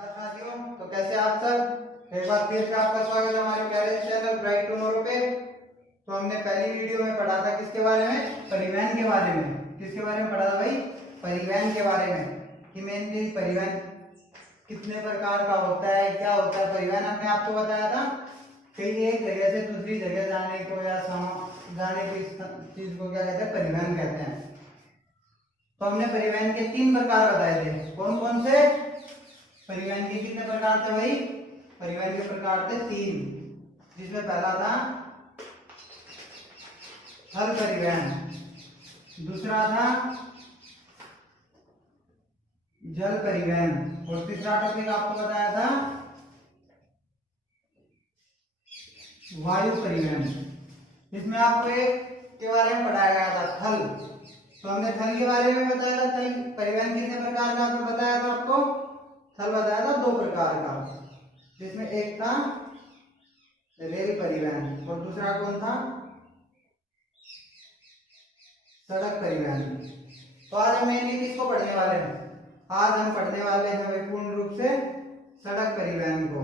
नमस्कार साथियों, तो कैसे आप सब। एक बार फिर से आपका स्वागत है हमारे प्यारे चैनल ब्राइट टुमारो पे। तो हमने पहली वीडियो में पढ़ा था किसके बारे में, परिवहन के बारे में। किसके बारे में पढ़ा था भाई, परिवहन के बारे में, कि मेनली परिवहन कितने प्रकार का होता है, क्या होता है परिवहन। हमने आपको बताया था कि एक जगह से दूसरी जगह जाने को या जाने की चीज को क्या कहते हैं, परिवहन कहते हैं। तो हमने परिवहन के 3 प्रकार बताए थे। कौन कौन से परिवहन के कितने प्रकार थे भाई, परिवहन के प्रकार थे 3, जिसमें पहला था थल परिवहन, दूसरा था जल परिवहन और तीसरा टॉपिक आपको बताया था वायु परिवहन। इसमें आपको एक के बारे में पढ़ाया गया था थल। तो हमने थल के बारे में बताया था, थल परिवहन कितने प्रकार का आपको बताया था, आपको थल बताया था 2 प्रकार का, जिसमें एक था रेल परिवहन और दूसरा कौन था, सड़क परिवहन। तो आज हम मेनली किसको पढ़ने वाले हैं, आज हम पढ़ने वाले हैं पूर्ण रूप से सड़क परिवहन को।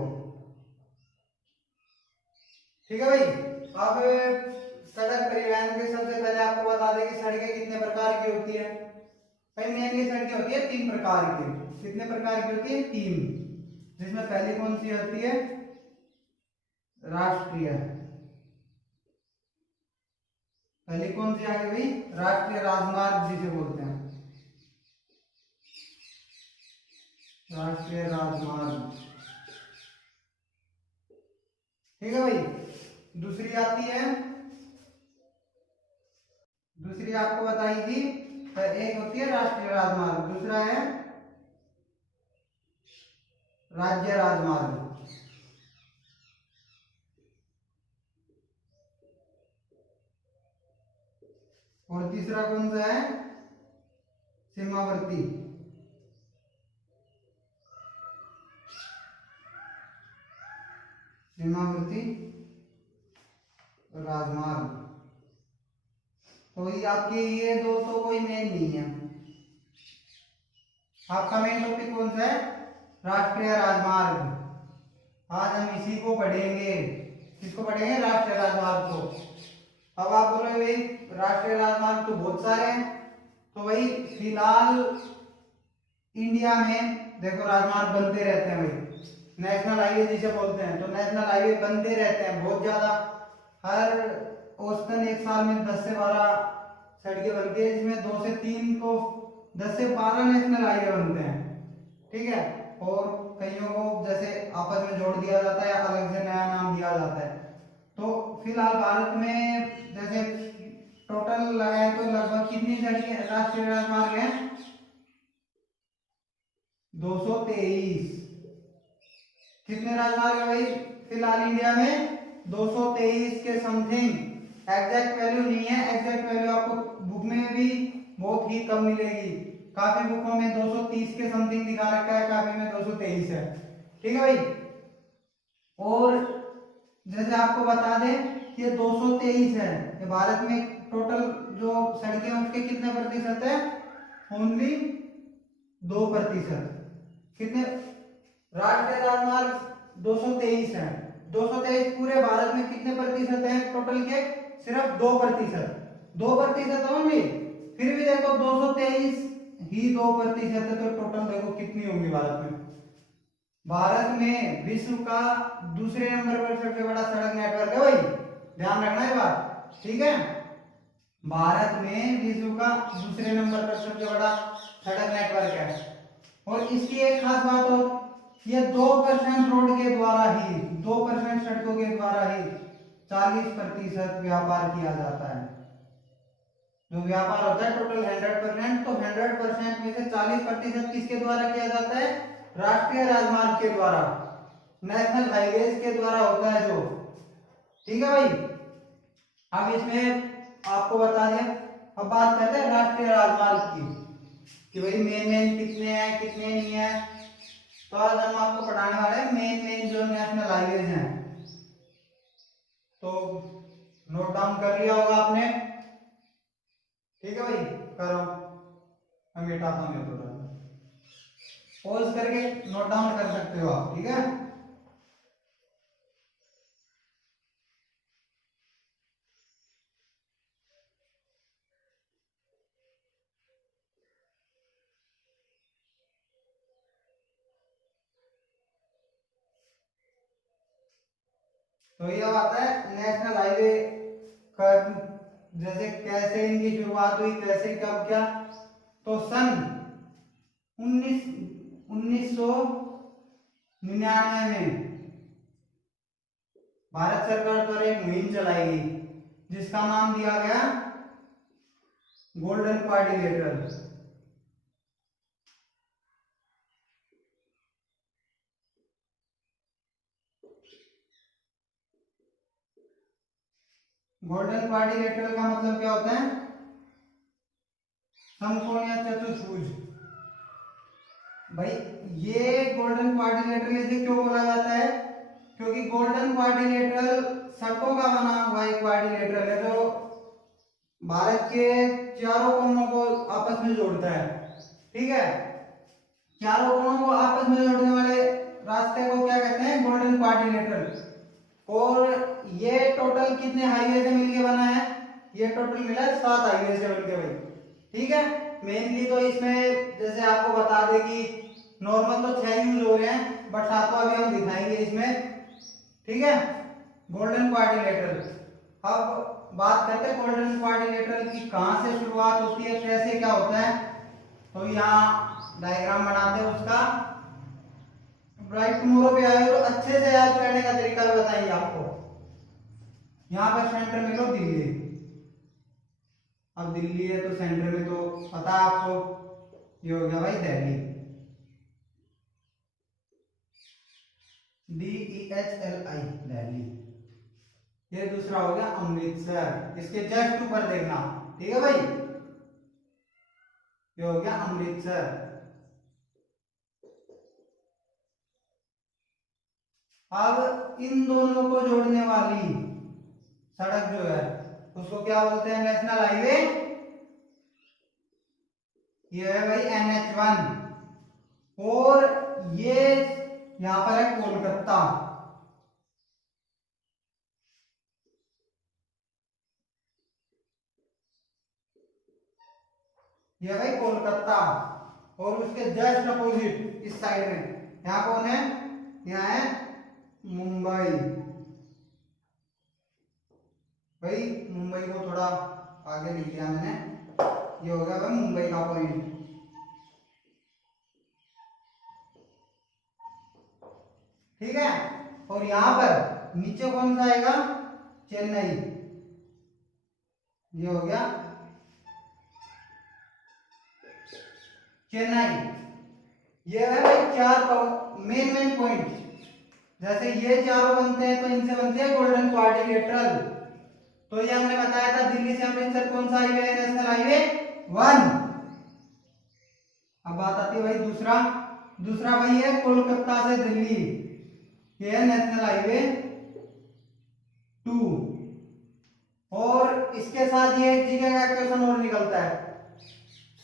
ठीक है भाई। अब सड़क परिवहन के सबसे पहले आपको बता दें कि सड़कें कितने प्रकार की होती है। भाई मेनली सड़कें होती है 3 प्रकार की। कितने प्रकार की होती है, 3, जिसमें पहली कौन सी होती है, राष्ट्रीय। पहली कौन सी आ गई भाई, राष्ट्रीय राजमार्ग जिसे बोलते हैं, राष्ट्रीय राजमार्ग। ठीक है भाई। दूसरी आती है, दूसरी आपको बताई थी, एक होती है राष्ट्रीय राजमार्ग, दूसरा है राज्य राजमार्ग। और तीसरा कौन सा है, सीमावर्ती। सीमावर्ती राजमार्ग। तो ये आपके ये दो तो कोई मेन नहीं है। आपका मेन टॉपिक कौन सा है, राष्ट्रीय राजमार्ग। आज हम इसी को पढ़ेंगे। किसको पढ़ेंगे, राष्ट्रीय राजमार्ग को। अब आप बोलोगे भाई राष्ट्रीय राजमार्ग तो बहुत सारे हैं। तो भाई फिलहाल इंडिया में देखो राजमार्ग बनते रहते हैं भाई, नेशनल हाईवे जिसे बोलते हैं। तो नेशनल हाईवे बनते रहते हैं बहुत ज्यादा। हर औसतन एक साल में 10 से 12 सड़कें बनती है, जिसमें 2 से 3 को 10 से 12 नेशनल हाईवे बनते हैं। ठीक है। और कईयों को जैसे आपस में जोड़ दिया जाता है या अलग से नया नाम दिया जाता है। तो फिलहाल भारत में जैसे टोटल लगाए तो लगभग कितनी सड़कें राष्ट्रीय राजमार्ग हैं, 223। कितने राजमार्ग है भाई फिलहाल इंडिया में, 223 के समथिंग। एग्जैक्ट वैल्यू नहीं है, एग्जैक्ट वैल्यू आपको बुक में भी बहुत ही कम मिलेगी। काफी बुकों में 230 के समथिंग दिखा रखा है, काफी में 223 है। ठीक है भाई। और जैसे आपको बता दें कि 223 है, ये भारत में टोटल जो सड़कें हैं उसके कितने प्रतिशत है, ओनली 2%। कितने, राष्ट्रीय राजमार्ग 223 है, 223 पूरे भारत में कितने प्रतिशत है टोटल के, सिर्फ 2%। 2% ओनली। फिर भी देखो 223 ही 2% है, तो टोटल देखो कितनी होंगी भारत में। भारत में विश्व का दूसरे नंबर पर सबसे बड़ा सड़क नेटवर्क है भाई, ध्यान रखना है बात। ठीक है। भारत में विश्व का दूसरे नंबर पर सबसे बड़ा सड़क नेटवर्क है। और इसकी एक खास बात और, ये 2% रोड के द्वारा ही, 2% सड़कों के द्वारा ही 40% व्यापार किया जाता है। जो व्यापार होता है टोटल 100%, तो 100% में से 40% किसके द्वारा किया जाता है, राष्ट्रीय राजमार्ग के द्वारा, नेशनल हाईवेज के द्वारा होता है जो। ठीक है भाई। अब इसमें आपको बता दें, अब बात करते हैं राष्ट्रीय राजमार्ग की, कि भाई मेन कितने हैं कितने नहीं है। तो आज हम आपको पढ़ाने वाले हैं मेन जो नेशनल हाईवेज हैं। तो नोट डाउन कर लिया होगा आपने। ठीक है भाई, करो, मैं मिटाता हूँ थोड़ा। पॉज करके नोट डाउन कर सकते हो आप, ठीक है। तो ये आता है नेशनल हाईवे का, जैसे कैसे इनकी शुरुआत हुई, कैसे कब क्या। तो सन 1999 में भारत सरकार द्वारा एक मुहिम चलाई गई जिसका नाम दिया गया गोल्डन क्वाड्रिलेटरल। गोल्डन क्वाड्रिलेटरल का मतलब क्या होता है? समकोण या चतुर्भुज। भाई ये गोल्डन क्वाड्रिलेटरल इसे क्यों बोला जाता है? क्योंकि गोल्डन क्वाड्रिलेटरल सड़कों का बना हुआ एक क्वाड्रिलेटरल है जो भारत के चारों कोनों को आपस में जोड़ता है, ठीक है। चारों कोनों को आपस में जोड़ने वाले रास्ते को क्या कहते हैं? Golden quadrilateral. और ये टोटल कितने हाईवे से मिलके बना है? ये टोटल मिला है 7 हाईवे से मिलके भाई, ठीक है। मेनली तो इसमें जैसे आपको बता दें कि नॉर्मल तो 6 यूज हो रहे हैं, बट 7वां भी हम दिखाएंगे इसमें, ठीक है। Golden quadrilateral. अब बात करते हैं गोल्डन क्वाड्रिलेटरल की कहां से शुरुआत होती है, कैसे क्या होता है। तो यहाँ डायग्राम बनाते हैं उसका। ब्राइट टुमारो पे आए तो अच्छे से याद करने का तरीका भी बताएंगे आपको। यहाँ पर सेंटर में लो दिल्ली। अब दिल्ली है तो सेंटर में तो पता है आपको, ये हो गया भाई दिल्ली, DEHLI दिल्ली। ये दूसरा हो गया अमृतसर, इसके जस्ट ऊपर देखना, ठीक है भाई। ये हो गया अमृतसर। अब इन दोनों को जोड़ने वाली सड़क जो है उसको क्या बोलते हैं? National highway. ये है भाई NH1। और ये यहां पर है कोलकाता। ये भाई कोलकाता। और उसके जस्ट अपोजिट इस साइड में यहाँ कौन है? यहाँ है मुंबई। भाई मुंबई को थोड़ा आगे लिख दिया मैंने, ये हो गया भाई मुंबई का पॉइंट, ठीक है। और यहां पर नीचे कौन सा आएगा? चेन्नई। ये हो गया चेन्नई। ये है भाई 4 मेन पॉइंट। जैसे ये चारों बनते हैं तो इनसे बनते हैं गोल्डन क्वाड्रिलेटरल। तो ये हमने बताया था दिल्ली से अमृतसर कौन सा हाईवे है? National highway 1। अब बात आती है भाई दूसरा भाई है कोलकाता से दिल्ली, ये है नेशनल हाईवे 2। और इसके साथ ये एक चीज का क्वेश्चन और निकलता है,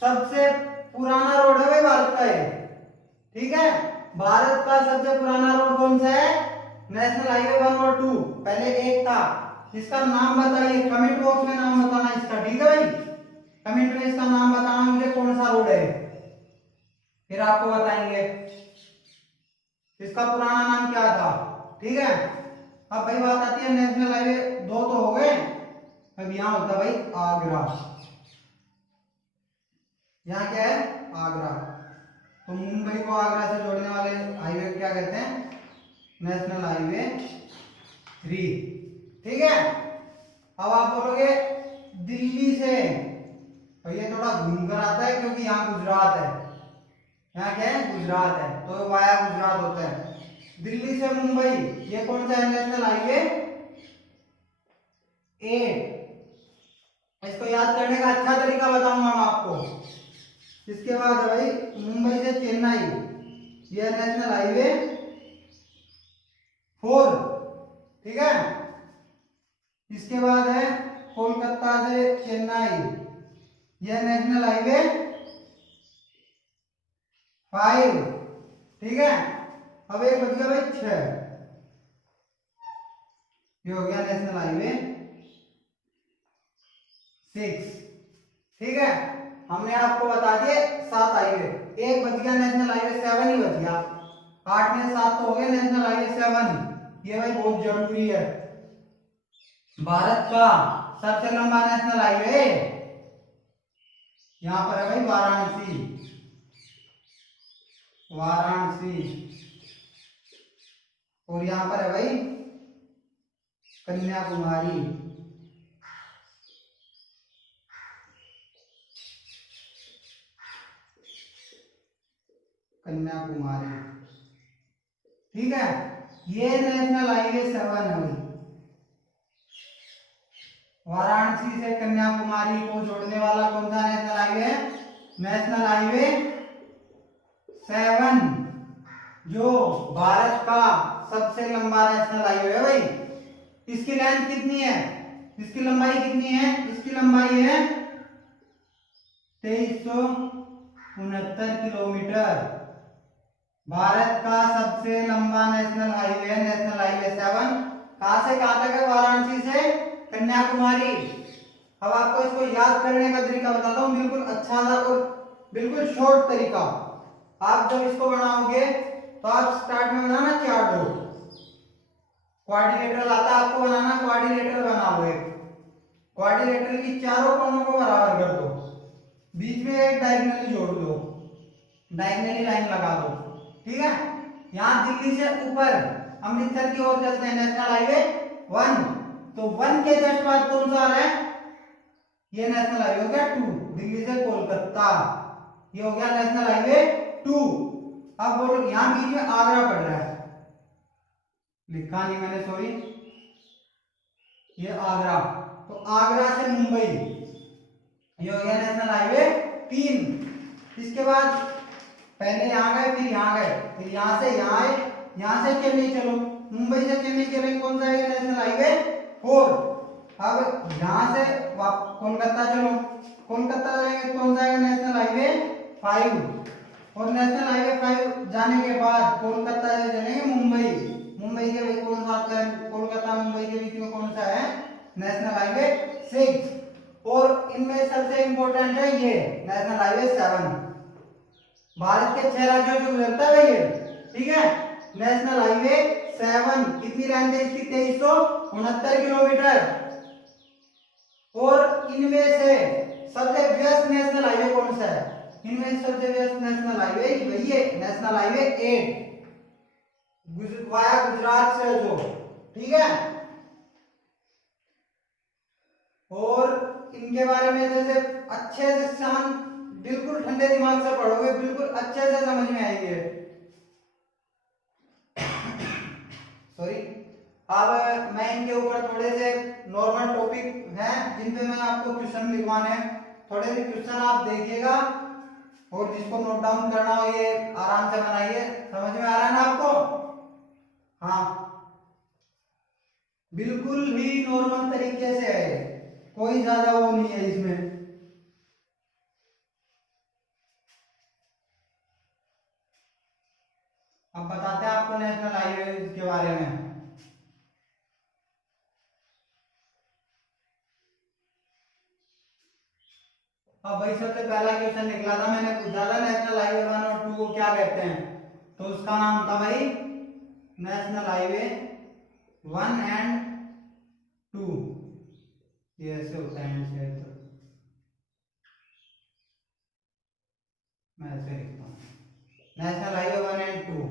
सबसे पुराना रोड है भाई भारत का ये, ठीक है। भारत का सबसे पुराना रोड कौन सा है? नेशनल हाईवे 1 और 2। पहले एक था, इसका नाम बताइए, कमेंट बॉक्स में नाम बताना इसका, ठीक है भाई। कमेंट में इसका नाम बताना मुझे, कौन सा रोड है, फिर आपको बताएंगे इसका पुराना नाम क्या था, ठीक है। अब भाई बात आती है नेशनल हाईवे 2 तो हो गए, अब यहां होता भाई आगरा। यहाँ क्या है? आगरा। तो मुंबई को आगरा से जोड़ने वाले हाईवे क्या कहते हैं? नेशनल हाईवे 3, ठीक है। अब आप बोलोगे दिल्ली से, तो ये थोड़ा घूमकर आता है क्योंकि यहाँ गुजरात है, यहाँ क्या है? गुजरात है, तो वाया गुजरात होता है। दिल्ली से मुंबई, ये कौन सा है? National highway 8। इसको याद करने का अच्छा तरीका बताऊंगा मैं आपको। इसके बाद है भाई मुंबई से चेन्नई, ये नेशनल हाईवे 4, ठीक है। इसके बाद है कोलकाता से चेन्नई, यह नेशनल हाईवे 5। ठीक है। अब एक बच गया भाई 6, ये हो गया नेशनल हाईवे 6। ठीक है, हमने आपको बता दिए 7 हाईवे, एक बच गया नेशनल हाईवे 7 ही बच गया। 8 में 7 तो हो गए नेशनल हाईवे 7। ये भाई बहुत जरूरी है। भारत का सबसे लंबा नेशनल हाईवे यहां पर है भाई वाराणसी, वाराणसी। और यहां पर है भाई कन्याकुमारी। कन्याकुमारी, ठीक है। ये नेशनल हाईवे 7 है भाई। वाराणसी से कन्याकुमारी को जोड़ने वाला कौन सा नेशनल हाईवे है? नेशनल हाईवे 7, जो भारत का सबसे लंबा नेशनल हाईवे है भाई। इसकी लेंथ कितनी है, इसकी लंबाई कितनी है? इसकी लंबाई है 2369 किलोमीटर। भारत का सबसे लंबा नेशनल हाईवे है नेशनल हाईवे 7। कहां से कहां तक है? वाराणसी से कन्याकुमारी। अब आपको इसको याद करने का तरीका बताता हूं, बिल्कुल अच्छा सा और बिल्कुल शॉर्ट तरीका। आप जब इसको बनाओगे तो आप स्टार्ट में बनाना 4 डॉट, क्वाड्रिलेटरल आता है आपको बनाना, क्वाड्रिलेटरल बना लो। एक क्वाड्रिलेटरल की चारों कोनों को बराबर कर दो, बीच में एक डायगोनली जोड़ दो, डायगोनली लाइन लगा दो। ठीक है, यहां दिल्ली से ऊपर अमृतसर की ओर चलते हैं नेशनल हाईवे 1, तो 1 के जस्ट बाद कौन सा आ रहा है? ये नेशनल हाईवे हो गया 2, दिल्ली से कोलकाता, ये हो गया नेशनल हाईवे 2। अब बोलो यहां बीच में आगरा पड़ रहा है, लिखा नहीं मैंने, सॉरी, ये आगरा, तो आगरा से मुंबई, ये हो गया नेशनल हाईवे 3। इसके बाद पहले यहां गए, फिर यहां गए, फिर यहां से यहां आए, यहां से चेन्नई चलो, मुंबई से चेन्नई चलेंगे, कौन सा है? National highway 4। अब यहां से कोलकाता चलो, कोलकाता जाएंगे, कौन सा है? National highway 5। और नेशनल हाईवे 5 जाने के बाद कोलकाता से चलेंगे मुंबई, मुंबई के बीच कौन सा आता है? कोलकाता मुंबई के बीच में कौन सा है? National highway 6। और इनमें सबसे इंपॉर्टेंट है ये नेशनल हाईवे 7, भारत के 6 राज्यों से गुजरता है ये। ठीक है, नेशनल हाईवे 7 कितनी लेंथ है इसकी? 2369 किलोमीटर। और इनमें से सबसे व्यस्त नेशनल हाईवे कौन सा है? इनमें सबसे व्यस्त नेशनल हाईवे वही है, नेशनल हाईवे 8, वाया गुजरात से जो। ठीक है, और इनके बारे में जैसे अच्छे से शांत, बिल्कुल ठंडे दिमाग से पढ़ोगे, बिल्कुल अच्छे से समझ में आएंगे। सॉरी, अब मैं इनके ऊपर थोड़े से नॉर्मल टॉपिक हैं जिन पे मैं आपको क्वेश्चन लिखवाने हैं, थोड़े से क्वेश्चन आप देखिएगा और जिसको नोट डाउन करना हो ये आराम से बनाइए। समझ में आ रहा है ना आपको? हाँ, बिल्कुल ही नॉर्मल तरीके से है, कोई ज्यादा वो नहीं है इसमें। अब बताते हैं आपको नेशनल हाईवे के बारे में। अब भाई सबसे पहला क्वेश्चन निकला था, मैंने पूछा था नेशनल हाईवे 1 और 2 को क्या कहते हैं, तो उसका नाम था भाई नेशनल हाईवे 1 एंड 2। ये ऐसे होता है, तो मैं ऐसे लिखता हूँ national highway 1 and 2।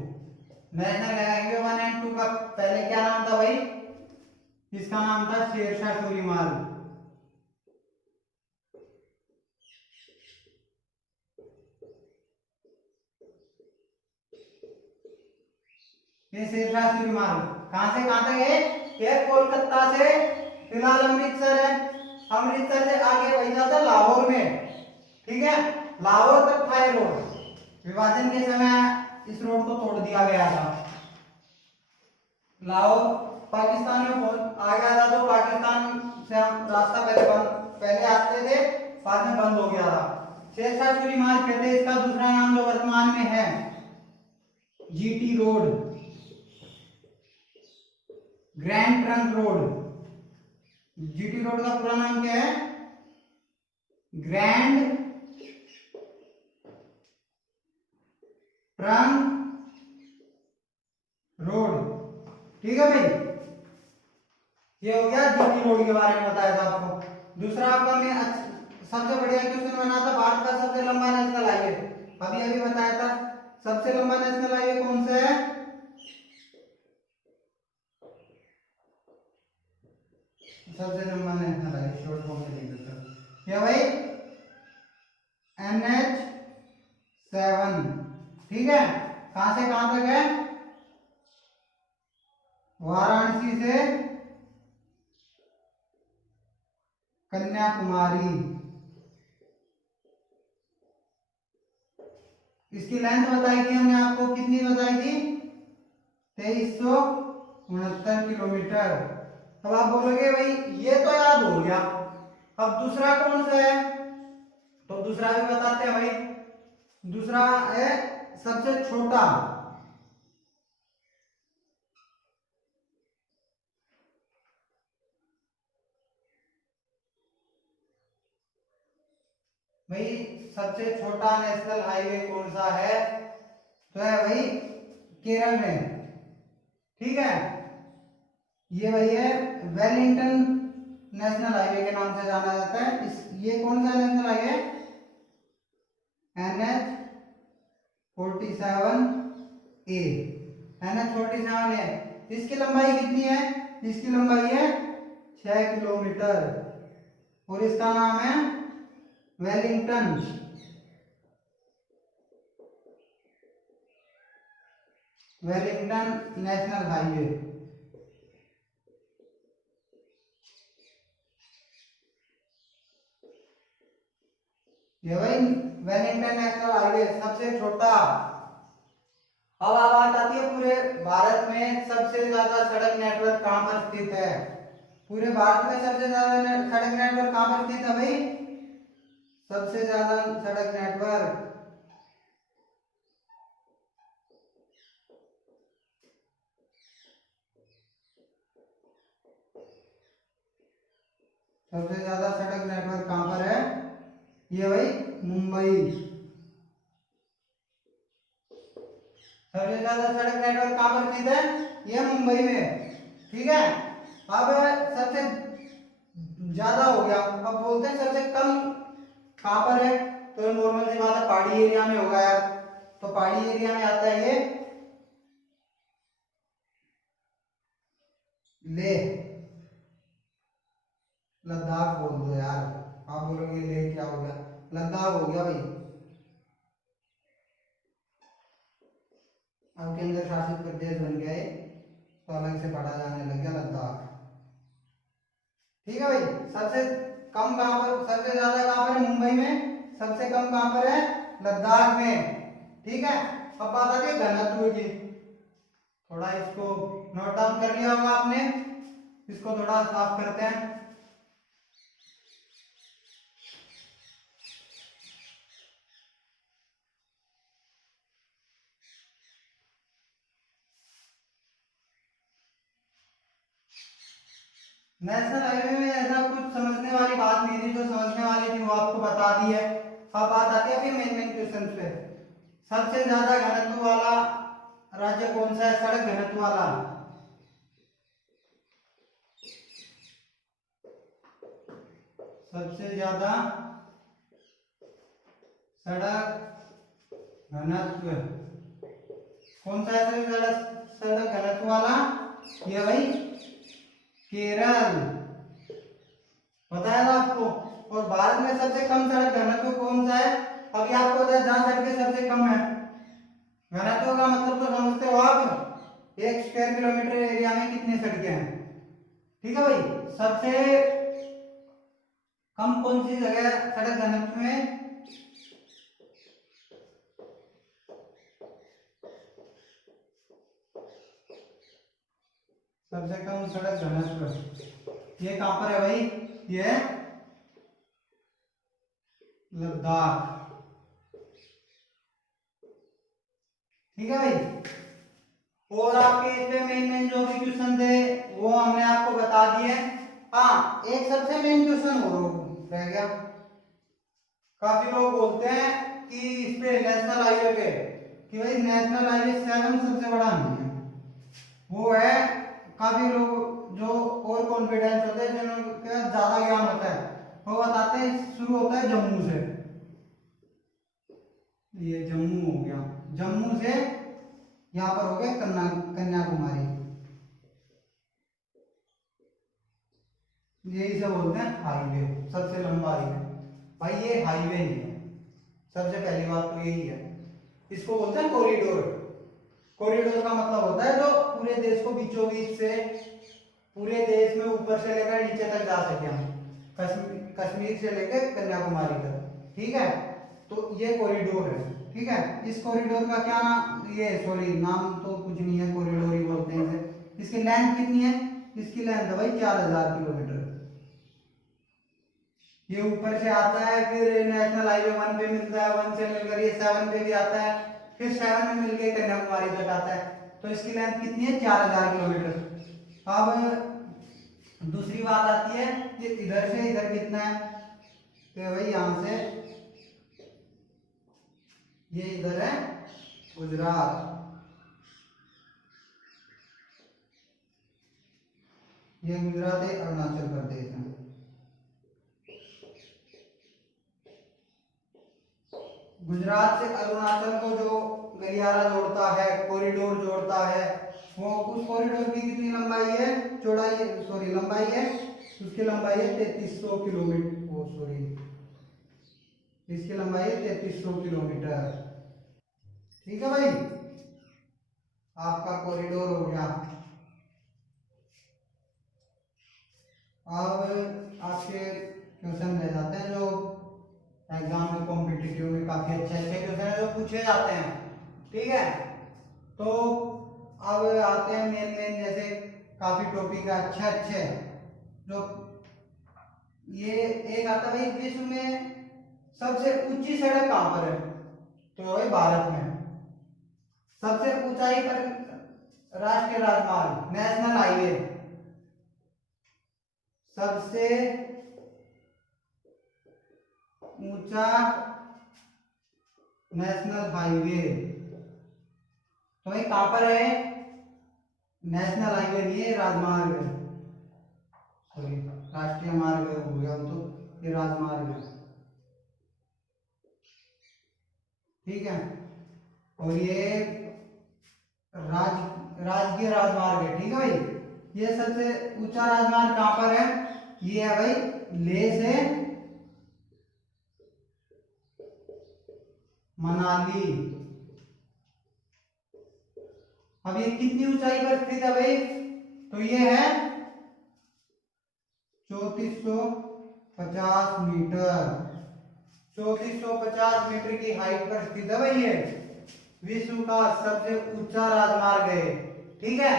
National highway 1 and 2 का पहले क्या नाम था भाई? इसका नाम था शेरशाह सूरी मार्ग। ये शेरशाह सूरी मार्ग कहां से कहां तक है? ये कोलकाता से, फिलहाल अमृतसर है, अमृतसर से आगे वही जाता है लाहौर में। ठीक है, लाहौर तक था ये रोड, विभाजन के समय इस रोड को तोड़ दिया गया था। लाहौर पाकिस्तान में आ गया था, तो पाकिस्तान से हम रास्ता पहले आते थे, बाद में बंद हो गया था। शेरशाह सूरी मार्ग कहते हैं। इसका दूसरा नाम जो वर्तमान में है GT road, grand trunk road. GT road का पूरा नाम क्या है? Grand trunk road. ठीक है भाई, ये हो गया जीटी रोड के बारे में बताया था आपको। दूसरा आपका मैं सबसे बढ़िया क्वेश्चन बना था, भारत का सबसे लंबा नेशनल हाईवे। अभी अभी बताया था, सबसे लंबा नेशनल हाईवे कौन सा है? सबसे लंबा नेशनल हाईवे शॉर्ट फॉर्म में लिख देता हूं क्या भाई? NH7। ठीक है, कहां से कहां तक है? वाराणसी से कन्याकुमारी। इसकी लेंथ बताई थी हमने आपको, कितनी बताई थी? 2369 किलोमीटर। अब आप बोलोगे भाई ये तो याद हो गया, अब दूसरा कौन सा है? तो दूसरा भी बताते हैं भाई। दूसरा है सबसे छोटा। भाई सबसे छोटा नेशनल हाईवे कौन सा है? तो है भाई केरल में। ठीक है, ये भाई है वेलिंगटन नेशनल हाईवे के नाम से जाना जाता है। ये कौन सा नेशनल हाईवे? NH47A। NH47A। इसकी लंबाई कितनी है? इसकी लंबाई है 6 किलोमीटर और इसका नाम है वेलिंगटन नेशनल हाईवे। ये भाई वेलिंगटन नेशनल हाईवे सबसे छोटा। अब बात आती है पूरे भारत में सबसे ज्यादा सड़क नेटवर्क कहां पर स्थित है? पूरे भारत में सबसे ज्यादा सड़क नेटवर्क कहां पर स्थित है भाई? सबसे ज्यादा सड़क नेटवर्क सबसे ज्यादा सड़क नेटवर्क कहां पर है? ये भाई मुंबई। सबसे ज्यादा सड़क नेटवर्क कहां पर स्थित है? ये मुंबई में। ठीक है, अब सबसे ज्यादा हो गया, अब बोलते हैं सबसे कम कहां पर है? तो नॉर्मल सी बात है, पहाड़ी एरिया में होगा यार। तो पहाड़ी एरिया में आता है ये ले, लद्दाख बोल दो यार। आप बोलोगे ले क्या हो गया? लद्दाख हो गया भाई। अब केंद्र शासित प्रदेश बन गया है, तो अलग से पढ़ा जाने लग गया लद्दाख। ठीक है भाई, सबसे कम कहां पर, सबसे ज्यादा कहां पर है? मुंबई में। सबसे कम कहां पर है? लद्दाख में। ठीक है, अब बात आती है घनत्व की। थोड़ा इसको नोट डाउन कर लिया होगा आपने, इसको थोड़ा साफ करते हैं। नेशनल हाईवे में ऐसा कुछ समझने वाली बात नहीं थी, जो समझने वाली थी वो आपको बता दी है। अब बात आती है अभी मेन मेन क्वेश्चन पे। सबसे ज्यादा घनत्व वाला राज्य कौन सा है? सड़क घनत्व वाला। सबसे ज्यादा सड़क घनत्व कौन सा है? सबसे ज्यादा सड़क घनत्व वाला ये भाई केरल। बताया था आपको। और भारत में सबसे कम सड़क घनत्व कौन सा है? अभी आपको बताया जहां सड़कें सबसे कम है। घनत्व का मतलब तो समझते हो आप, 1 स्क्वायर किलोमीटर एरिया में कितनी सड़कें हैं। ठीक है भाई, सबसे कम कौन सी जगह सड़क घनत्व में? सबसे कम सड़क घनत्व ये कहां पर है भाई? ये लद्दाख। ठीक है भाई। और आपके इसमें मेन मेन जो भी क्वेश्चन थे वो हमने आपको बता दिए। हाँ, एक सबसे मेन क्वेश्चन और रह गया। काफी लोग बोलते हैं कि इस पे नेशनल हाईवे पे कि भाई नेशनल हाईवे 7 सबसे बड़ा नहीं है, वो है। काफी लोग जो ओवर कॉन्फिडेंस होते हैं, जिनका ज्यादा ज्ञान होता है, वो बताते हैं शुरू होता है जम्मू से। ये जम्मू हो गया, जम्मू से यहाँ पर हो गया कन्याकुमारी, यही सब बोलते हैं हाईवे, सबसे लंबा हाईवे। भाई ये हाईवे नहीं है, सबसे पहली बात तो यही है। इसको बोलते हैं कॉरिडोर। कॉरिडोर का मतलब होता है जो पूरे देश को बीचों बीच से, पूरे देश में ऊपर से लेकर नीचे तक जा सके हम, कश्मीर से लेकर कन्याकुमारी तक, ठीक है। तो ये कॉरिडोर है, ठीक है। इस कॉरिडोर का क्या नाम, ये सॉरी नाम तो कुछ नहीं है, कॉरिडोर ही बोलते हैं इसे। इसकी लेंथ कितनी है, इसकी लेंथ है भाई 4000 किलोमीटर। ये ऊपर से आता है, फिर नेशनल हाईवे 1 पे मिलता है, 1 से मिलकर ये 7 पे भी आता है, फिर 7 में मिलकर कन्याकुमारी तक आता है। तो इसकी लेंथ कितनी है, 4000 किलोमीटर। अब दूसरी बात आती है कि इधर से इधर कितना है, तो भाई यहां से ये इधर है गुजरात, ये गुजरात है, अरुणाचल प्रदेश है। गुजरात से अरुणाचल को जो गलियारा जोड़ता है, कॉरिडोर जोड़ता है, वो उस कॉरिडोर की कितनी लंबाई है, चौड़ाई सॉरी लंबाई है, उसकी लंबाई है 3300 किलोमीटर, वो सॉरी इसकी लंबाई है 3300 किलोमीटर। ठीक है भाई, आपका कॉरिडोर हो गया। अब आपके क्वेश्चन रह जाते हैं जो एग्जाम में कॉम्पिटिटिव में काफी अच्छे अच्छे क्वेश्चन है जो पूछे जाते हैं, ठीक है। तो अब आते हैं मेन मेन, जैसे काफी टॉपिक है अच्छे अच्छे जो, ये एक आता है भाई, विश्व में सबसे ऊंची सड़क कहां पर है, तो भाई भारत में। सबसे ऊंचाई पर राष्ट्रीय राजमार्ग, नेशनल हाईवे, सबसे ऊंचा नेशनल हाईवे, तो भाई कहां पर है, नेशनल हाईवे नहीं है, राजमार्ग है, सॉरी राष्ट्रीय मार्ग हो गया तो, ये राजमार्ग है, ठीक है। और ये राजकीय राजमार्ग है, ठीक है भाई। ये सबसे ऊंचा राजमार्ग कहां पर है, ये है भाई लेह से मनाली। अब ये कितनी ऊंचाई पर स्थित है भाई, तो ये है 3450 मीटर, 3450 मीटर की हाइट पर स्थित है भाई ये, विश्व का सबसे ऊंचा राजमार्ग है, ठीक है।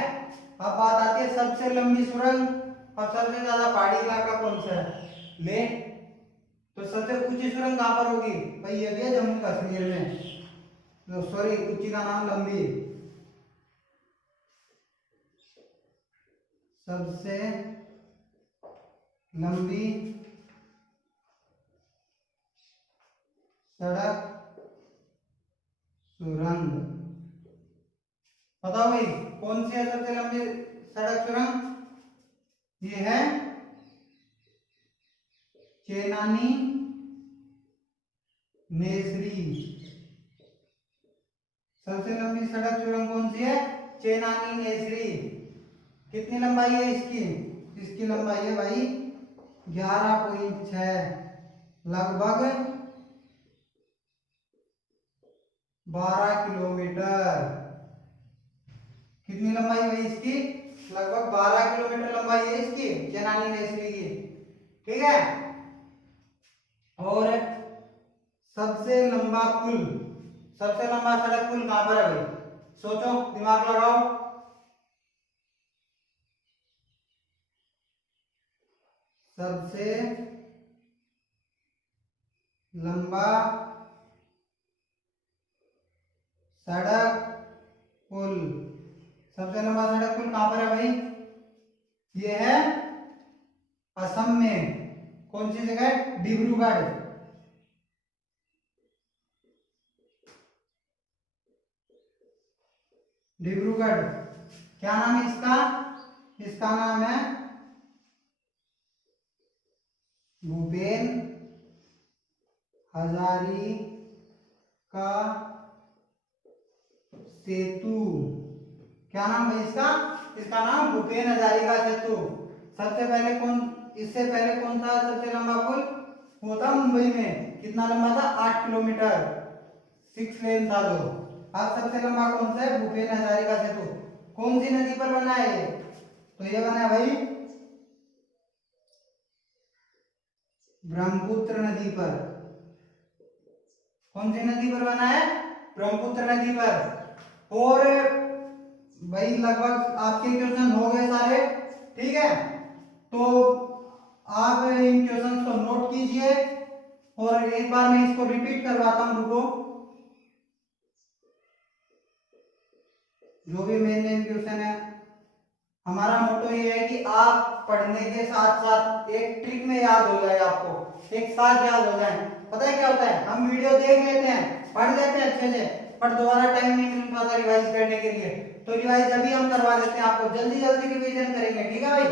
अब बात आती है सबसे लंबी सुरंग। अब सबसे ज्यादा पहाड़ी इलाका कौन सा है, लेह, तो सबसे ऊंची सुरंग कहां पर होगी भाई, ये भी है जम्मू कश्मीर में, तो सॉरी ऊंची का नाम लंबी, सबसे लंबी सड़क सुरंग, बताओ भाई कौन सी है सबसे लंबी सड़क सुरंग, ये है चेनानी नेसरी। सबसे लंबी सड़क सुरंग कौन सी है, चेनानी नेसरी। कितनी लंबाई है इसकी, इसकी लंबाई है भाई 11.6, लगभग 12 किलोमीटर। कितनी लंबाई है इसकी, लगभग 12 किलोमीटर लंबाई है इसकी, चेनानी नेसरी की, ठीक है। और सबसे लंबा पुल, सबसे लंबा सड़क पुल कहां पर है भाई, सोचो दिमाग लगाओ, सबसे लंबा सड़क पुल, सबसे लंबा सड़क पुल कहां पर है भाई? ये है असम में। कौन सी जगह? डिब्रूगढ़। डिब्रूगढ़। क्या नाम है इसका? इसका नाम है भूपेन हजारिका सेतु। क्या नाम है इसका? इसका नाम भूपेन हजारिका सेतु। सबसे पहले कौन, इससे पहले कौन था सबसे लंबा पुल? वो था मुंबई में। कितना लंबा था? 8 किलोमीटर, 6 लेन था जो। अब सबसे लंबा कौन सा है? भूपेन हजारिका सेतु। कौन सी नदी पर बना है ये? तो ये बना है भाई ब्रह्मपुत्र नदी पर। कौन सी नदी पर बना है? ब्रह्मपुत्र नदी पर। और भाई लगभग आपके क्वेश्चन हो गए सारे, ठीक है? तो आप इन क्वेश्चन को नोट कीजिए और एक बार मैं इसको रिपीट करवाता हूं, रुको। जो भी मेन क्वेश्चन है, हमारा मोटो ये है कि आप पढ़ने के साथ साथ एक ट्रिक में याद हो जाए, आपको एक साथ याद हो जाए। पता है क्या होता है? हम वीडियो देख लेते हैं, पढ़ लेते हैं अच्छे से, पर दोबारा टाइम नहीं मिल पाता रिवाइज करने के लिए। तो रिवाइज अभी हम करवा देते हैं आपको, जल्दी जल्दी रिवीजन करेंगे, ठीक है भाई?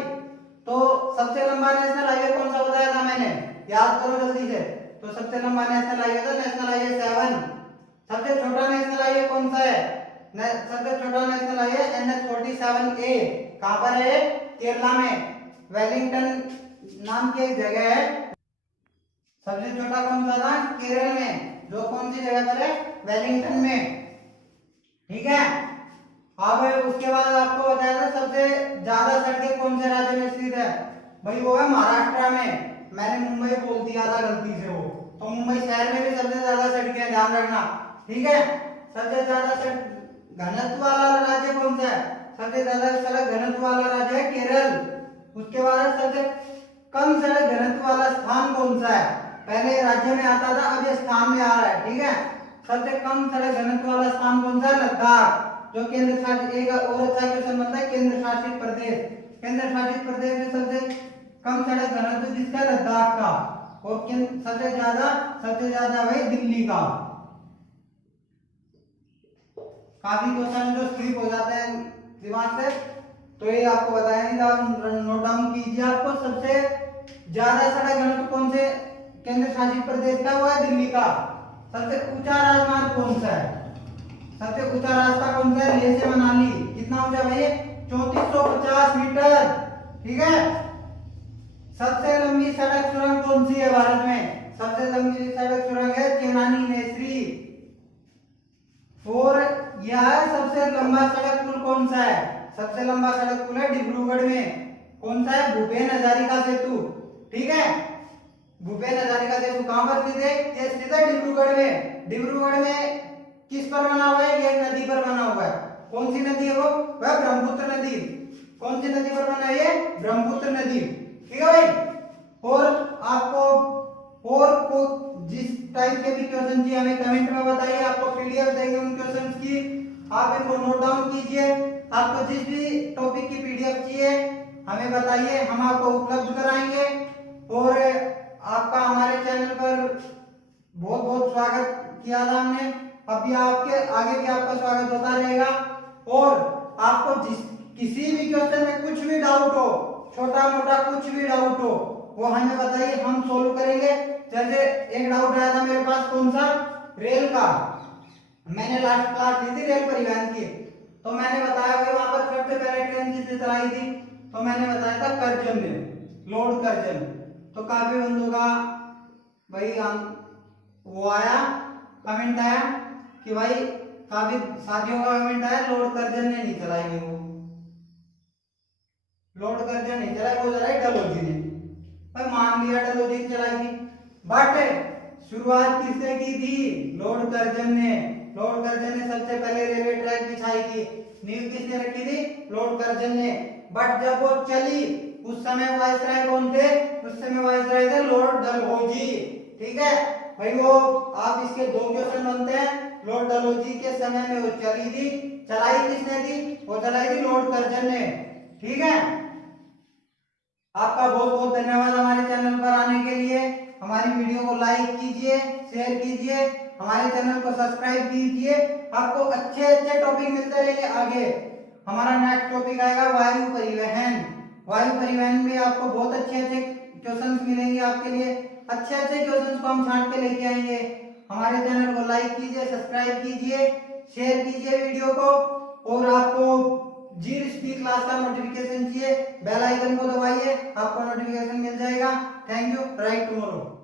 तो सबसे लंबा नेशनल हाईवे कौन सा बताया था मैंने? याद करो जल्दी से। तो सबसे लंबा नेशनल हाईवे था नेशनल हाईवे 7। सबसे छोटा नेशनल हाईवे कौन सा है? सबसे छोटा नेशनल हाईवे NH47A। कहां पर है? केरला में, वेलिंगटन नाम की एक जगह है। सबसे छोटा कौन सा था? केरल में। जो कौन सी जगह पर है? वेलिंगटन में, ठीक है? अब उसके बाद आपको बताया था सबसे ज्यादा सड़कें कौन से राज्य में स्थित है? भाई वो है महाराष्ट्र में। मैंने मुंबई बोल दिया था गलती से वो, तो मुंबई शहर में भी सबसे ज्यादा सड़कें, ध्यान रखना, ठीक है? सबसे ज्यादा घनत्व वाला राज्य कौन सा है? सबसे ज्यादा सड़क घनत्व वाला राज्य है केरल। उसके बाद सबसे कम सड़क घनत्व वाला स्थान कौन सा है? पहले राज्य में आता था, अब ये स्थान में आ रहा है, ठीक है? सबसे कम सड़क घनत्व वाला स्थान कौन सा है? लद्दाख। जो केंद्र शासित, एक और अच्छा क्वेश्चन बनता है, केंद्र शासित प्रदेश। केंद्र शासित प्रदेश में सबसे कम सड़क घनत्व जिसका है? लद्दाख का। और सबसे ज्यादा भाई दिल्ली का। काफी क्वेश्चन जो स्लिप हो जाते हैं दिमाग से, तो ये आपको बताया नहीं था, नोट डाउन कीजिए। आपको सबसे ज्यादा सड़क घनत्व कौन से केंद्र शासित प्रदेश का? हुआ है दिल्ली का। सबसे ऊंचा राजमार्ग कौन सा है? सबसे ऊंचा रास्ता कौन सा है? लेह से मनाली। कितना ऊंचा भाई? 3450 मीटर, ठीक है? सबसे लंबी सड़क सुरंग कौन सी है भारत में? सबसे लंबी सड़क सुरंग है चेनानी नेसरी। और यह सबसे लंबा सड़क पुल कौन सा है? सबसे लंबा सड़क पुल है डिब्रूगढ़ में। कौन सा है? भूपेन हजारिका सेतु, ठीक है? भूपेन हजारिका सेतु कहां पर स्थित है? ये स्थित है डिब्रूगढ़ में। डिब्रूगढ़ में किस पर बना हुआ है? ये नदी पर बना हुआ है। कौन सी नदी है वो? वह ब्रह्मपुत्र नदी। कौन सी नदी पर बना है ये? ब्रह्मपुत्र नदी, ठीक है भाई? और आपको और को जिस टाइप के भी क्वेश्चन चाहिए हमें कमेंट में बताइए, आपको पीडीएफ देंगे उन क्वेश्चंस की, आप इनको नोट डाउन कीजिए। आपको जिस भी टॉपिक की पीडीएफ चाहिए हमें बताइए, हम आपको उपलब्ध कराएंगे। और आपका हमारे चैनल पर बहुत बहुत स्वागत किया था हमने, अभी आपके आगे भी आपका स्वागत होता रहेगा। और आपको किसी भी क्वेश्चन में कुछ भी डाउट हो, छोटा मोटा कुछ भी डाउट हो, वो हमें बताइए, हम सोल्व करेंगे। जैसे एक डाउट आया था मेरे पास, कौन सा? रेल का। मैंने लास्ट क्लास ली थी रेल परिवहन की, तो मैंने बताया भाई वहां पर सबसे पहले ट्रेन किसने चलाई थी? तो मैंने बताया था कर्जन ने, लॉर्ड कर्जन। तो काफी बंदों का भाई वो आया, कमेंट आया कि भाई, काफी साथियों का कमेंट आया लॉर्ड कर्जन ने नहीं चलाई वो, लॉर्ड कर्जन नहीं चलाई, वो चलाई डलहौजी ने। भाई मान लिया डलहौजी ने चलाई थी, बट शुरुआत किसने की थी? लॉर्ड कर्जन ने। लॉर्ड कर्जन ने सबसे पहले रेलवे ट्रैक बिछाई थी, नींव किसने रखी थी? लॉर्ड कर्जन ने। बट जब वो चली उस समय वायसराय कौन थे? उस समय वायसराय थे लॉर्ड डलहौजी, ठीक है भाई? वो आप इसके दो क्वेश्चन बनते हैं, लॉर्ड डलहौजी के समय में वो चलाई किसने थी? वो चलाई थी लॉर्ड कर्जन ने। ठीक है, आपका बहुत बहुत धन्यवाद हमारे चैनल पर आने के लिए। हमारी वीडियो को लाइक कीजिए, शेयर कीजिए, हमारे चैनल को सब्सक्राइब कीजिए। आपको अच्छे अच्छे टॉपिक मिलते रहेंगे आगे। हमारा नेक्स्ट टॉपिक आएगा वायु परिवहन। वायु परिवहन में आपको बहुत अच्छे अच्छे क्वेश्चंस मिलेंगे आपके लिए। अच्छे अच्छे क्वेश्चंस को हम छांट के लेके आएंगे। हमारे चैनल को लाइक कीजिए, सब्सक्राइब कीजिए, शेयर कीजिए वीडियो को। और आपको जीरो स्पीड क्लास का नोटिफिकेशन चाहिए, बेल आइकन को दबाइए, आपको नोटिफिकेशन मिल जाएगा। Thank you, right tomorrow.